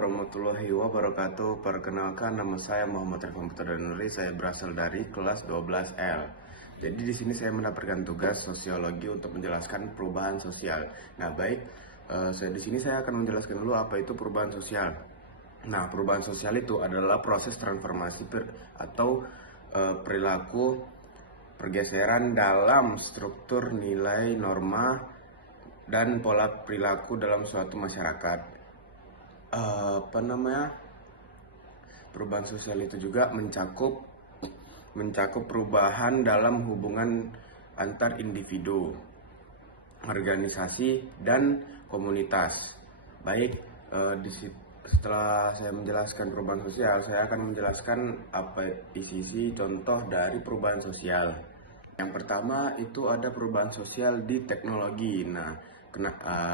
warahmatullahi wabarakatuh. Perkenalkan, nama saya Muhammad Rifan Putra Danuri. Saya berasal dari kelas 12L. Jadi di sini saya mendapatkan tugas sosiologi untuk menjelaskan perubahan sosial. Nah, baik, saya di sini saya akan menjelaskan dulu apa itu perubahan sosial. Nah, perubahan sosial itu adalah proses transformasi atau perilaku pergeseran dalam struktur nilai, norma, dan pola perilaku dalam suatu masyarakat. Perubahan sosial itu juga mencakup perubahan dalam hubungan antar individu, organisasi, dan komunitas. Baik, setelah saya menjelaskan perubahan sosial, saya akan menjelaskan apa isi contoh dari perubahan sosial. Yang pertama itu ada perubahan sosial di teknologi. Nah,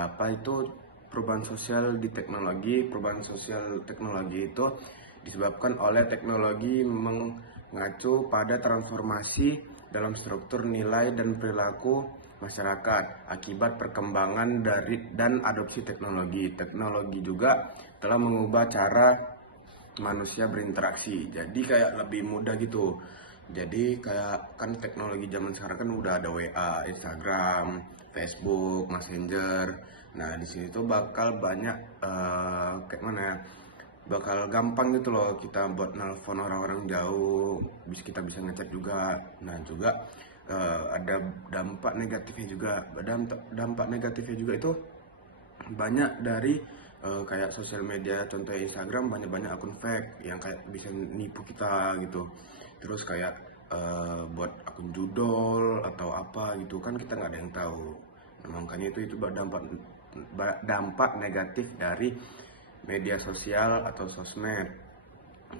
apa itu perubahan sosial di teknologi? Perubahan sosial teknologi itu disebabkan oleh teknologi mengacu pada transformasi dalam struktur nilai dan perilaku masyarakat akibat perkembangan dan adopsi teknologi. Teknologi juga telah mengubah cara manusia berinteraksi. Jadi kayak lebih mudah gitu. Jadi kayak kan teknologi zaman sekarang kan udah ada WA, Instagram, Facebook, Messenger. Nah, di sini tuh bakal banyak kayak mana ya? Bakal gampang gitu loh kita buat nelpon orang-orang jauh, kita bisa ngechat juga. Nah, juga ada dampak negatifnya juga. Dampak negatifnya juga itu banyak dari kayak sosial media, contohnya Instagram, banyak akun fake yang kayak bisa nipu kita gitu. Terus kayak buat akun judol atau apa gitu kan, kita nggak ada yang tahu. Nah, makanya itu dampak negatif dari media sosial atau sosmed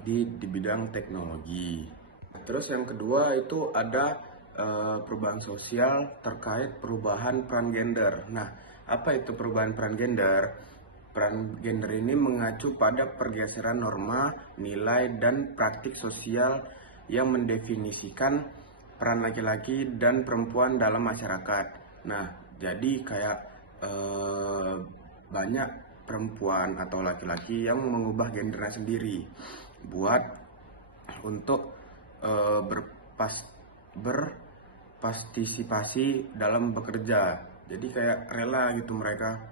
di bidang teknologi. Terus yang kedua itu ada perubahan sosial terkait perubahan peran gender. Nah, apa itu perubahan peran gender? Peran gender ini mengacu pada pergeseran norma, nilai, dan praktik sosial yang mendefinisikan peran laki-laki dan perempuan dalam masyarakat. Nah, jadi kayak banyak perempuan atau laki-laki yang mengubah gendernya sendiri buat untuk berpartisipasi dalam bekerja. Jadi kayak rela gitu mereka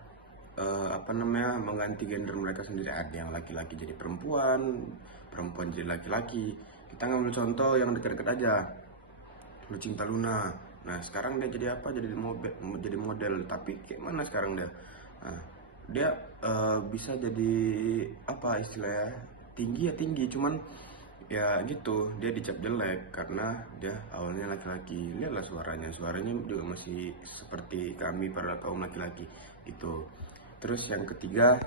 mengganti gender mereka sendiri. Ada yang laki-laki jadi perempuan, perempuan jadi laki-laki. Kita ngambil contoh yang dekat-dekat aja, Lucinta Luna. Nah, sekarang dia jadi apa? Jadi model. Tapi kayak mana sekarang dia? Nah, dia bisa jadi apa istilahnya, tinggi ya tinggi, cuman ya gitu, dia dicap jelek karena dia awalnya laki-laki. Lihatlah suaranya juga masih seperti kami para kaum laki-laki itu. Terus yang ketiga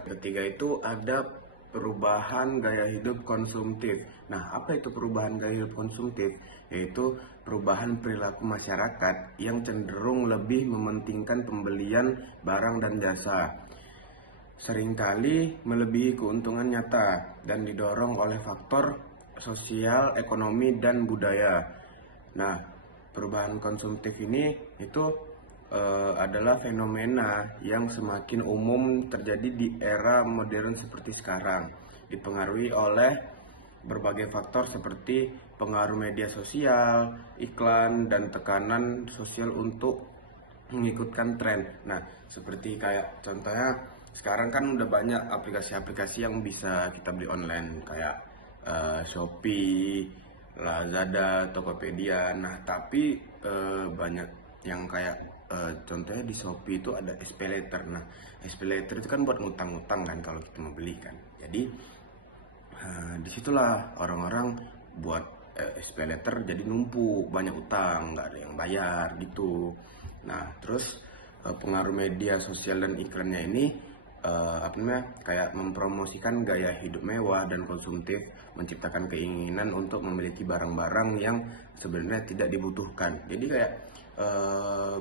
itu ada perubahan gaya hidup konsumtif. Nah, apa itu perubahan gaya hidup konsumtif? Yaitu perubahan perilaku masyarakat yang cenderung lebih mementingkan pembelian barang dan jasa, seringkali melebihi keuntungan nyata dan didorong oleh faktor sosial, ekonomi, dan budaya. Nah, perubahan konsumtif ini itu adalah fenomena yang semakin umum terjadi di era modern seperti sekarang, dipengaruhi oleh berbagai faktor seperti pengaruh media sosial, iklan, dan tekanan sosial untuk mengikutkan tren. Nah, seperti kayak contohnya sekarang kan udah banyak aplikasi-aplikasi yang bisa kita beli online kayak Shopee, Lazada, Tokopedia. Nah, tapi banyak yang kayak contohnya di Shopee itu ada SPayLater. Nah, SPayLater itu kan buat ngutang-ngutang kan kalau kita mau beli kan. Jadi disitulah orang-orang buat SPayLater jadi numpuk, banyak utang, nggak ada yang bayar gitu. Nah, terus pengaruh media sosial dan iklannya ini kayak mempromosikan gaya hidup mewah dan konsumtif, menciptakan keinginan untuk memiliki barang-barang yang sebenarnya tidak dibutuhkan. Jadi kayak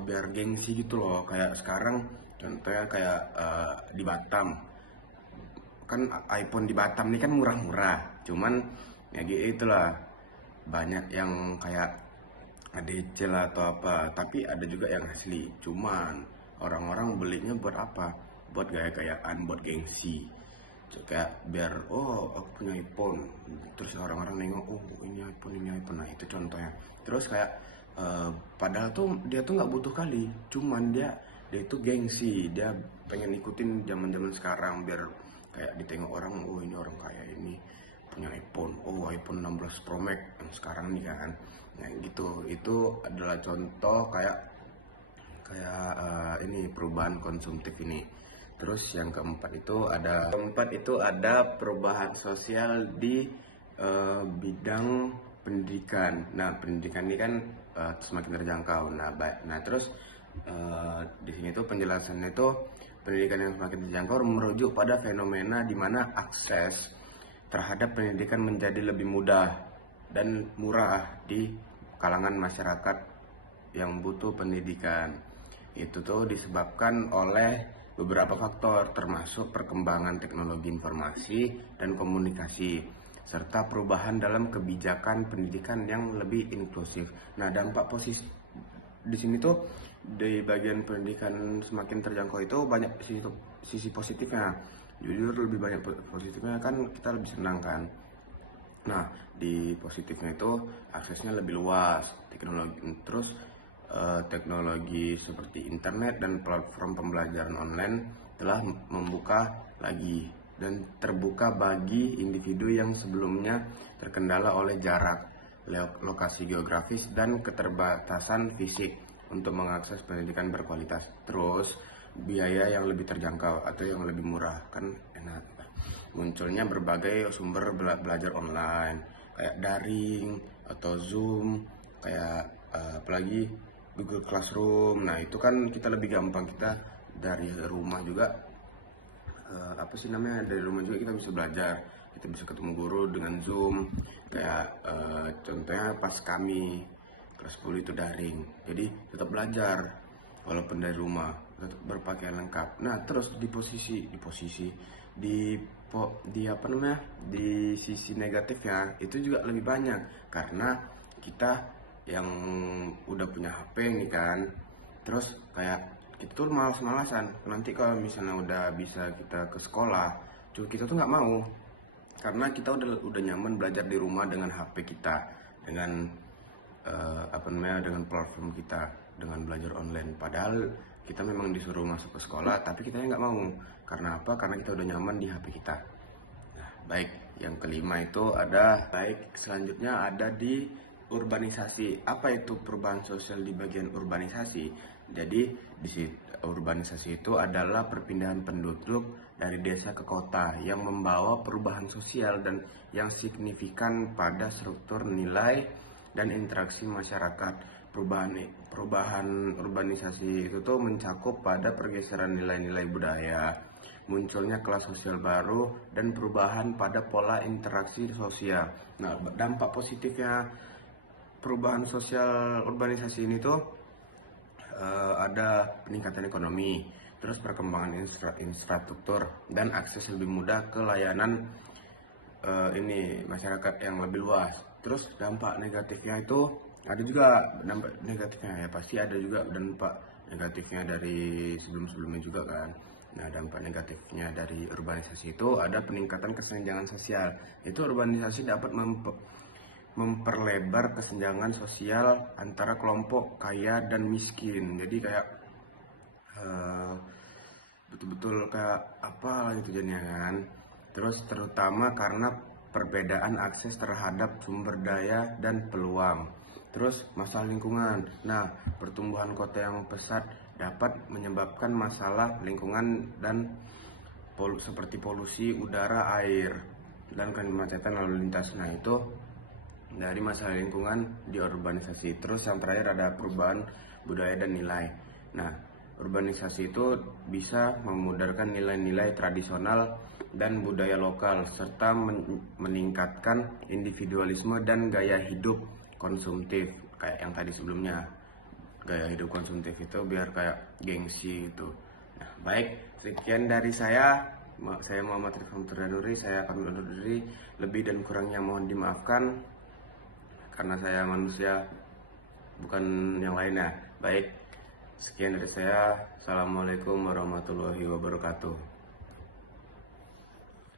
biar gengsi gitu loh. Kayak sekarang contohnya kayak di Batam kan, iPhone di Batam ini kan murah-murah, cuman ya gitu itulah, banyak yang kayak ADC lah atau apa, tapi ada juga yang asli. Cuman orang-orang belinya buat apa? Buat gaya-gayaan, buat gengsi. kayak biar oh aku punya iPhone, terus orang-orang nengok oh ini iPhone, nah itu contohnya. Terus kayak padahal tuh dia tuh nggak butuh kali, cuman dia itu gengsi, dia pengen ikutin zaman-zaman sekarang biar kayak ditengok orang, oh ini orang kaya ini punya iPhone, oh iPhone 16 Pro Max yang sekarang nih kan. Nah gitu, itu adalah contoh kayak kayak ini perubahan konsumtif ini. Terus yang keempat itu ada perubahan sosial di bidang pendidikan. Nah, pendidikan ini kan semakin terjangkau. Nah, terus di sini tuh penjelasannya itu pendidikan yang semakin terjangkau merujuk pada fenomena di mana akses terhadap pendidikan menjadi lebih mudah dan murah di kalangan masyarakat yang butuh pendidikan. Itu tuh disebabkan oleh beberapa faktor termasuk perkembangan teknologi informasi dan komunikasi serta perubahan dalam kebijakan pendidikan yang lebih inklusif. Nah, dampak posisi di sini tuh di bagian pendidikan semakin terjangkau itu banyak sisi positifnya. Jujur lebih banyak positifnya kan kita lebih senang kan. Nah, di positifnya itu aksesnya lebih luas, teknologi seperti internet dan platform pembelajaran online telah membuka lagi dan terbuka bagi individu yang sebelumnya terkendala oleh jarak, lokasi geografis, dan keterbatasan fisik untuk mengakses pendidikan berkualitas. Terus, biaya yang lebih terjangkau atau yang lebih murah kan enak. Munculnya berbagai sumber belajar online kayak daring atau Zoom, kayak apalagi Google Classroom. Nah, itu kan kita lebih gampang, kita dari rumah juga dari rumah juga kita bisa belajar, kita bisa ketemu guru dengan Zoom. Kayak contohnya pas kami kelas 10 itu daring, jadi tetap belajar walaupun dari rumah, tetap berpakaian lengkap. Nah, terus di sisi negatifnya itu juga lebih banyak karena kita yang udah punya HP nih kan, terus kayak kita tuh malas-malasan. Nanti kalau misalnya udah bisa kita ke sekolah, kita tuh nggak mau karena kita udah nyaman belajar di rumah dengan HP kita, dengan dengan platform kita, dengan belajar online. Padahal kita memang disuruh masuk ke sekolah, tapi kita nggak mau. Karena apa? Karena kita udah nyaman di HP kita. Nah, baik, yang kelima itu selanjutnya ada di urbanisasi. Apa itu perubahan sosial di bagian urbanisasi? Jadi urbanisasi itu adalah perpindahan penduduk dari desa ke kota yang membawa perubahan sosial dan yang signifikan pada struktur nilai dan interaksi masyarakat. Perubahan urbanisasi itu tuh mencakup pada pergeseran nilai-nilai budaya, munculnya kelas sosial baru, dan perubahan pada pola interaksi sosial. Nah, dampak positifnya perubahan sosial urbanisasi ini tuh ada peningkatan ekonomi, terus perkembangan infrastruktur, dan akses lebih mudah ke layanan masyarakat yang lebih luas. Terus dampak negatifnya itu ada juga, dampak negatifnya ya pasti ada juga dampak negatifnya dari sebelum-sebelumnya juga kan. Nah, dampak negatifnya dari urbanisasi itu ada peningkatan kesenjangan sosial. Itu urbanisasi dapat memperlebar kesenjangan sosial antara kelompok kaya dan miskin. Jadi kayak betul-betul kayak apa gitu jadinya kan. Terus terutama karena perbedaan akses terhadap sumber daya dan peluang. Terus masalah lingkungan. Nah, pertumbuhan kota yang pesat dapat menyebabkan masalah lingkungan dan seperti polusi udara, air, dan kemacetan lalu lintas. Nah, itu dari masalah lingkungan di urbanisasi. Terus yang terakhir ada perubahan budaya dan nilai. Nah, urbanisasi itu bisa memudarkan nilai-nilai tradisional dan budaya lokal serta meningkatkan individualisme dan gaya hidup konsumtif kayak yang tadi sebelumnya. Gaya hidup konsumtif itu biar kayak gengsi gitu. Nah, baik, sekian dari saya. Saya Muhammad Rifan Turdanuri, saya akan undur diri. Lebih dan kurangnya mohon dimaafkan karena saya manusia, bukan yang lainnya. Baik, sekian dari saya. Assalamualaikum warahmatullahi wabarakatuh.